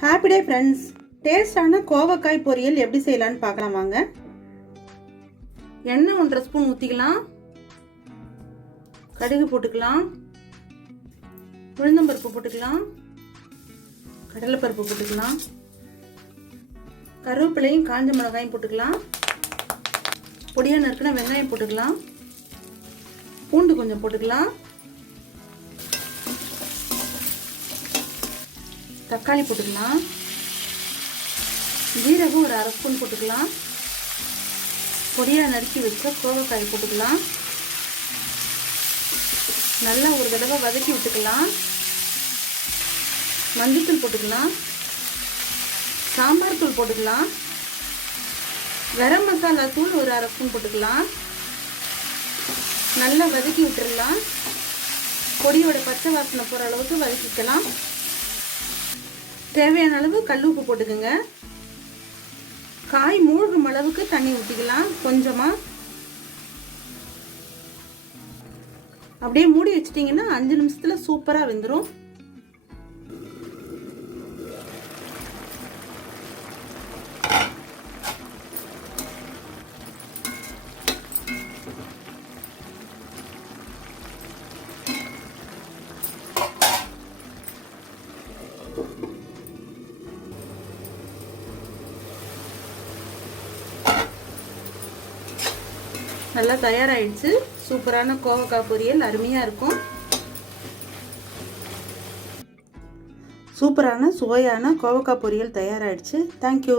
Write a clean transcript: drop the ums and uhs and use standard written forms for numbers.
Happy day friends. டேஸ்டான கோவக்காய் பொரியல் எப்படி செய்யலான்னு பார்க்கலாம் வாங்க. எண்ணெய் 1.5 ஸ்பூன் ஊற்றிக்கலாம். கடுகு போட்டுக்கலாம். உளுந்தம்பருப்பு போட்டுக்கலாம். கடலைப்பருப்பு போட்டுக்கலாம். கருவேப்பிலையும் காஞ்ச மிளகாயும் போட்டுக்கலாம். பொடியாக நறுக்கின வெங்காயம் போட்டுக்கலாம். பூண்டு கொஞ்சம் போட்டுக்கலாம். தக்காளி போட்டுக்கலாம். ஜீரகம் ஒரு 1/2 ஸ்பூன் போட்டுக்கலாம். பொடியாக நறுக்கி வச்ச கோவக்காய் போட்டுக்கலாம். நல்லா ஒரு தடவை வதக்கி விட்டுக்கலாம். மஞ்சள் போட்டுக்கலாம். சாம்பார் தூள் போட்டுக்கலாம். கரம் மசாலா தூள் ஒரு 1/2 ஸ்பூன் போட்டுக்கலாம். நல்லா வதக்கி விட்டுடலாம். பொடியோட பச்சை வாசனை போகிற அளவுக்கு வதக்கிக்கலாம். தேவையான அளவு கல் உப்பு போட்டுக்கோங்க. காய் மூழ்கும் அளவுக்கு தண்ணி ஊற்றிக்கலாம். கொஞ்சமாக அப்படியே மூடி வச்சிட்டிங்கன்னா 5 நிமிஷத்தில் சூப்பராக வெந்துடும். நல்லா தயாராகிடுச்சு. சூப்பரான கோவக்காய் பொரியல் அருமையாக இருக்கும். சூப்பரான சுவையான கோவக்காய் பொரியல் தயாராகிடுச்சு. தேங்க்யூ.